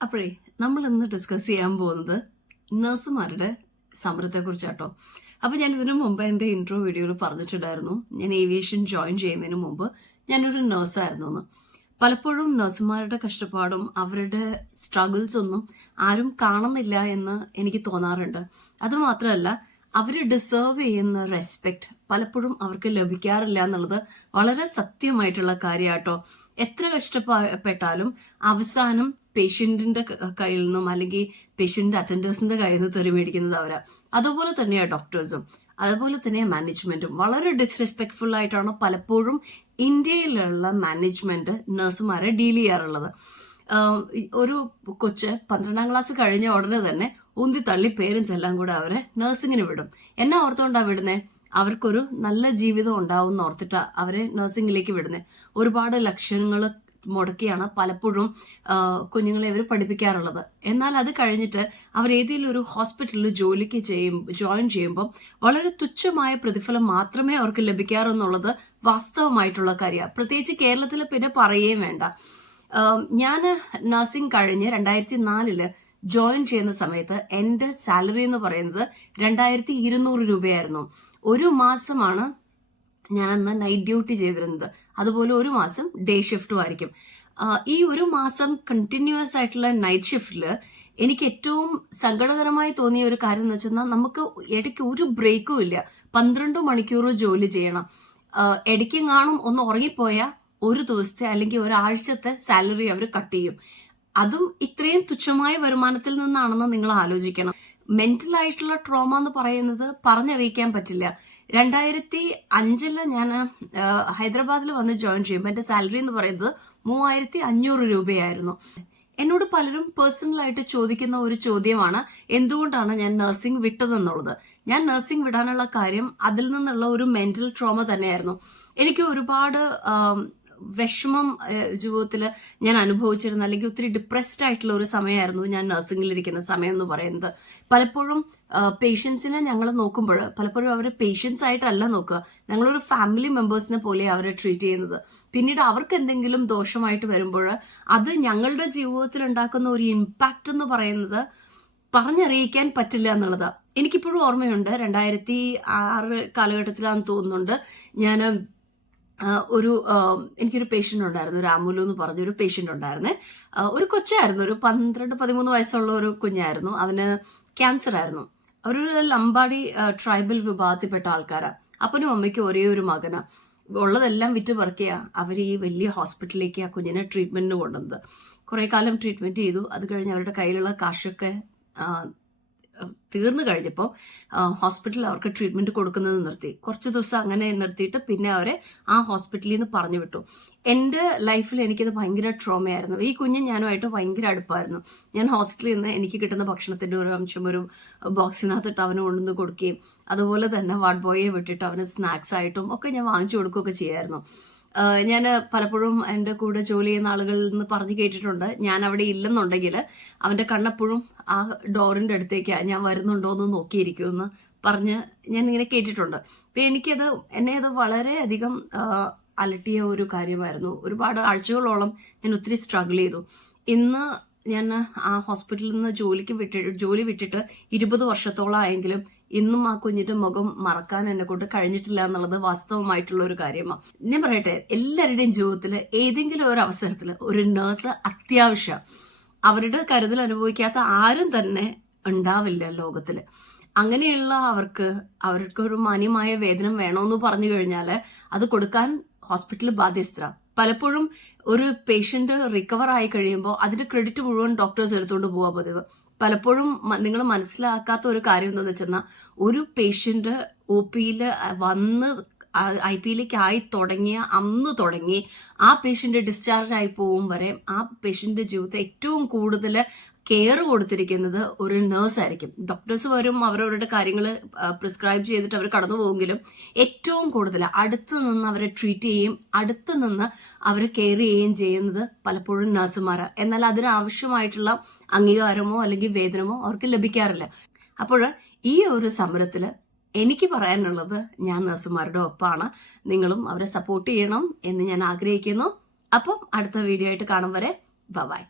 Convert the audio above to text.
അപ്പോഴേ നമ്മൾ ഇന്ന് ഡിസ്കസ് ചെയ്യാൻ പോകുന്നത് നഴ്സുമാരുടെ സമരത്തെക്കുറിച്ചാട്ടോ. അപ്പോൾ ഞാൻ ഇതിനു മുമ്പ് എൻ്റെ ഇൻട്രോ വീഡിയോയിൽ പറഞ്ഞിട്ടുണ്ടായിരുന്നു, ഞാൻ ഏവിയേഷൻ ജോയിൻ ചെയ്യുന്നതിന് മുമ്പ് ഞാനൊരു നഴ്സായിരുന്നു എന്ന്. പലപ്പോഴും നഴ്സുമാരുടെ കഷ്ടപ്പാടും അവരുടെ സ്ട്രഗിൾസ് ഒന്നും ആരും കാണുന്നില്ല എന്ന് എനിക്ക് തോന്നാറുണ്ട്. അതുമാത്രമല്ല, അവർ ഡിസേർവ് ചെയ്യുന്ന റെസ്പെക്ട് പലപ്പോഴും അവർക്ക് ലഭിക്കാറില്ല എന്നുള്ളത് വളരെ സത്യമായിട്ടുള്ള കാര്യമാട്ടോ. എത്ര കഷ്ടപ്പെട്ടാലും അവസാനം പേഷ്യന്റിന്റെ കയ്യിൽ നിന്നും അല്ലെങ്കിൽ പേഷ്യന്റ് അറ്റൻഡേഴ്സിന്റെ കയ്യിൽ നിന്ന് തെറി മേടിക്കുന്നത് അവരാ. അതുപോലെ തന്നെയാണ് ഡോക്ടേഴ്സും, അതുപോലെ തന്നെയാണ് മാനേജ്മെന്റും. വളരെ ഡിസ്റെസ്പെക്ട്ഫുൾ ആയിട്ടാണ് പലപ്പോഴും ഇന്ത്യയിലുള്ള മാനേജ്മെന്റ് നഴ്സുമാരെ ഡീൽ ചെയ്യാറുള്ളത്. ഒരു കൊച്ച് 12ാം ക്ലാസ് കഴിഞ്ഞ ഉടനെ തന്നെ ഉന്തി തള്ളി പേരൻസ് എല്ലാം കൂടെ അവരെ നഴ്സിങ്ങിന് വിടും. എന്നെ ഓർത്തോണ്ടാ വിടുന്നേ? അവർക്കൊരു നല്ല ജീവിതം ഉണ്ടാവും ഓർത്തിട്ടാ അവരെ നഴ്സിംഗിലേക്ക് വിടുന്നത്. ഒരുപാട് ലക്ഷങ്ങൾ മുടക്കിയാണ് പലപ്പോഴും കുഞ്ഞുങ്ങളെ അവർ പഠിപ്പിക്കാറുള്ളത്. എന്നാൽ അത് കഴിഞ്ഞിട്ട് അവർ ഏതെങ്കിലും ഒരു ഹോസ്പിറ്റലിൽ ജോലിക്ക് ജോയിൻ ചെയ്യുമ്പോൾ വളരെ തുച്ഛമായ പ്രതിഫലം മാത്രമേ അവർക്ക് ലഭിക്കാറെന്നുള്ളത് വാസ്തവമായിട്ടുള്ള കാര്യമാണ്. പ്രത്യേകിച്ച് കേരളത്തിൽ പിന്നെ പറയുകയും വേണ്ട. ഞാൻ നഴ്സിംഗ് കഴിഞ്ഞ് 2004 ജോയിൻ ചെയ്യുന്ന സമയത്ത് എൻ്റെ സാലറി എന്ന് പറയുന്നത് 2200 രൂപയായിരുന്നു. ഒരു മാസമാണ് ഞാൻ അന്ന് നൈറ്റ് ഡ്യൂട്ടി ചെയ്തിരുന്നത്. അതുപോലെ ഒരു മാസം ഡേ ഷിഫ്റ്റും ആയിരിക്കും. ഈ ഒരു മാസം കണ്ടിന്യൂസ് ആയിട്ടുള്ള നൈറ്റ് ഷിഫ്റ്റിൽ എനിക്ക് ഏറ്റവും സങ്കടകരമായി തോന്നിയ ഒരു കാര്യം എന്ന് വെച്ചാൽ, നമുക്ക് ഇടയ്ക്ക് ഒരു ബ്രേക്കും ഇല്ല. 12 മണിക്കൂർ ജോലി ചെയ്യണം. ഇടയ്ക്കും കാണും ഒന്ന് ഉറങ്ങിപ്പോയാൽ ഒരു ദിവസത്തെ അല്ലെങ്കിൽ ഒരാഴ്ചത്തെ സാലറി അവർ കട്ട് ചെയ്യും. അതും ഇത്രയും തുച്ഛമായ വരുമാനത്തിൽ നിന്നാണെന്ന് നിങ്ങൾ ആലോചിക്കണം. മെന്റൽ ആയിട്ടുള്ള ട്രോമ എന്ന് പറയുന്നത് പറഞ്ഞറിയിക്കാൻ പറ്റില്ല. 2005 ഞാൻ ഹൈദരാബാദിൽ വന്ന് ജോയിൻ ചെയ്യുമ്പോൾ എൻ്റെ സാലറി എന്ന് പറയുന്നത് 3500 രൂപയായിരുന്നു. എന്നോട് പലരും പേഴ്സണലായിട്ട് ചോദിക്കുന്ന ഒരു ചോദ്യമാണ്, എന്തുകൊണ്ടാണ് ഞാൻ നഴ്സിംഗ് വിട്ടതെന്നുള്ളത്. ഞാൻ നഴ്സിംഗ് വിടാനുള്ള കാര്യം അതിൽ നിന്നുള്ള ഒരു മെന്റൽ ട്രോമ തന്നെയായിരുന്നു. എനിക്ക് ഒരുപാട് വിഷമം ജീവിതത്തിൽ ഞാൻ അനുഭവിച്ചിരുന്ന, അല്ലെങ്കിൽ ഒത്തിരി ഡിപ്രസ്ഡ് ആയിട്ടുള്ള ഒരു സമയമായിരുന്നു ഞാൻ നഴ്സിംഗിലിരിക്കുന്ന സമയം എന്ന് പറയുന്നത്. പലപ്പോഴും പേഷ്യൻസിനെ ഞങ്ങൾ നോക്കുമ്പോൾ പലപ്പോഴും അവർ പേഷ്യൻസ് ആയിട്ടല്ല നോക്കുക, ഞങ്ങളൊരു ഫാമിലി മെമ്പേഴ്സിനെ പോലെ അവരെ ട്രീറ്റ് ചെയ്യുന്നത്. പിന്നീട് അവർക്ക് എന്തെങ്കിലും ദോഷമായിട്ട് വരുമ്പോൾ അത് ഞങ്ങളുടെ ജീവിതത്തിൽ ഉണ്ടാക്കുന്ന ഒരു ഇമ്പാക്റ്റ് എന്ന് പറയുന്നത് പറഞ്ഞറിയിക്കാൻ പറ്റില്ല എന്നുള്ളതാണ്. എനിക്കിപ്പോഴും ഓർമ്മയുണ്ട്, 2006 കാലഘട്ടത്തിലാണെന്ന് തോന്നുന്നുണ്ട്, ഞാൻ എനിക്കൊരു പേഷ്യൻ്റ് ഉണ്ടായിരുന്നു, രാമുലു എന്ന് പറഞ്ഞൊരു പേഷ്യൻ്റ് ഉണ്ടായിരുന്നേ. ഒരു കൊച്ചായിരുന്നു, ഒരു 12-13 വയസ്സുള്ള ഒരു കുഞ്ഞായിരുന്നു. അവന് ക്യാൻസർ ആയിരുന്നു. അവരൊരു ലംബാഡി ട്രൈബൽ വിഭാഗത്തിൽപ്പെട്ട ആൾക്കാരാണ്. അപ്പനും അമ്മയ്ക്കും ഒരേ ഒരു മകനാ. ഉള്ളതെല്ലാം വിറ്റ് പറക്കുക അവർ ഈ വലിയ ഹോസ്പിറ്റലിലേക്ക് ആ കുഞ്ഞിനെ ട്രീറ്റ്മെന്റിന് കൊണ്ടുവന്നത്. കുറേ കാലം ട്രീറ്റ്മെന്റ് ചെയ്തു. അത് കഴിഞ്ഞ് അവരുടെ കയ്യിലുള്ള കാശൊക്കെ തീർന്നു കഴിഞ്ഞപ്പോൾ ഹോസ്പിറ്റലിൽ അവർക്ക് ട്രീറ്റ്മെന്റ് കൊടുക്കുന്നത് നിർത്തി. കുറച്ച് ദിവസം അങ്ങനെ നിർത്തിയിട്ട് പിന്നെ അവരെ ആ ഹോസ്പിറ്റലിൽ നിന്ന് പറഞ്ഞു വിട്ടു. എൻ്റെ ലൈഫിൽ എനിക്കത് ഭയങ്കര ട്രോമയായിരുന്നു. ഈ കുഞ്ഞ് ഞാനുമായിട്ട് ഭയങ്കര അടുപ്പായിരുന്നു. ഞാൻ ഹോസ്റ്റലിൽ നിന്ന് എനിക്ക് കിട്ടുന്ന ഭക്ഷണത്തിന്റെ ഒരു അംശം ഒരു ബോക്സിനകത്തിട്ട് അവന് കൊണ്ടുവന്ന് കൊടുക്കുകയും അതുപോലെ തന്നെ വാർഡ് ബോയെ വിട്ടിട്ട് അവന് സ്നാക്സ് ആയിട്ടും ഒക്കെ ഞാൻ വാങ്ങിച്ചു കൊടുക്കുകയൊക്കെ ചെയ്യായിരുന്നു. ഞാൻ പലപ്പോഴും എൻ്റെ കൂടെ ജോലി ചെയ്യുന്ന ആളുകളിൽ നിന്ന് പറഞ്ഞു കേട്ടിട്ടുണ്ട്, ഞാൻ അവിടെ ഇല്ലെന്നുണ്ടെങ്കിൽ അവൻ്റെ കണ്ണെപ്പോഴും ആ ഡോറിൻ്റെ അടുത്തേക്കാണ്, ഞാൻ വരുന്നുണ്ടോ എന്ന് നോക്കിയിരിക്കുമെന്ന് പറഞ്ഞ് ഞാൻ ഇങ്ങനെ കേട്ടിട്ടുണ്ട്. അപ്പം എന്നെ അത് വളരെയധികം അലട്ടിയ ഒരു കാര്യമായിരുന്നു. ഒരുപാട് ആഴ്ചകളോളം ഞാൻ ഒത്തിരി സ്ട്രഗിൾ ചെയ്തു. ഇന്ന് ഞാൻ ആ ഹോസ്പിറ്റലിൽ നിന്ന് ജോലി വിട്ടിട്ട് 20 വർഷത്തോളം ആയെങ്കിലും ഇന്നും ആ കുഞ്ഞിന്റെ മുഖം മറക്കാൻ എന്നെ കൊണ്ട് കഴിഞ്ഞിട്ടില്ല എന്നുള്ളത് വാസ്തവമായിട്ടുള്ള ഒരു കാര്യമാണ്. ഞാൻ പറയട്ടെ, എല്ലാവരുടെയും ജീവിതത്തിൽ ഏതെങ്കിലും ഒരു അവസരത്തിൽ ഒരു നേഴ്സ് അത്യാവശ്യം. അവരുടെ കരുതൽ അനുഭവിക്കാത്ത ആരും തന്നെ ഉണ്ടാവില്ല ലോകത്തിൽ. അങ്ങനെയുള്ള അവർക്കൊരു മാന്യമായ വേതനം വേണമെന്ന് പറഞ്ഞു കഴിഞ്ഞാൽ അത് കൊടുക്കാൻ ഹോസ്പിറ്റൽ ബാധ്യസ്ഥ. പലപ്പോഴും ഒരു പേഷ്യന്റ് റിക്കവർ ആയി കഴിയുമ്പോൾ അതിന്റെ ക്രെഡിറ്റ് മുഴുവൻ ഡോക്ടേഴ്സ് എടുത്തുകൊണ്ട് പോവാ പതിവ്. പലപ്പോഴും നിങ്ങൾ മനസ്സിലാക്കാത്ത ഒരു കാര്യം എന്താണെന്ന് വെച്ചാൽ, ഒരു പേഷ്യന്റ് OPയിൽ വന്ന് IPയിലേക്ക് ആയി തുടങ്ങിയ അന്ന് തുടങ്ങി ആ പേഷ്യന്റ് ഡിസ്ചാർജ് ആയി പോകും വരെ ആ പേഷ്യന്റിന്റെ ജീവിതത്തെ ഏറ്റവും കൂടുതൽ കെയർ കൊടുത്തിരിക്കുന്നത് ഒരു നേഴ്സ് ആയിരിക്കും. ഡോക്ടേഴ്സ് വരും, അവരവരുടെ കാര്യങ്ങൾ പ്രിസ്ക്രൈബ് ചെയ്തിട്ട് അവർ കടന്നു പോകുമെങ്കിലും ഏറ്റവും കൂടുതൽ അടുത്ത് നിന്ന് അവരെ ട്രീറ്റ് ചെയ്യുകയും അടുത്ത് നിന്ന് അവരെ കെയർ ചെയ്യുകയും ചെയ്യുന്നത് പലപ്പോഴും നഴ്സുമാരാണ്. എന്നാൽ അതിനാവശ്യമായിട്ടുള്ള അംഗീകാരമോ അല്ലെങ്കിൽ വേതനമോ അവർക്ക് ലഭിക്കാറില്ല. അപ്പോൾ ഈ ഒരു സമരത്തിൽ എനിക്ക് പറയാനുള്ളത്, ഞാൻ നഴ്സുമാരുടെ ഒപ്പമാണ്, നിങ്ങളും അവരെ സപ്പോർട്ട് ചെയ്യണം എന്ന് ഞാൻ ആഗ്രഹിക്കുന്നു. അപ്പം അടുത്ത വീഡിയോ ആയിട്ട് കാണും വരെ ബൈ.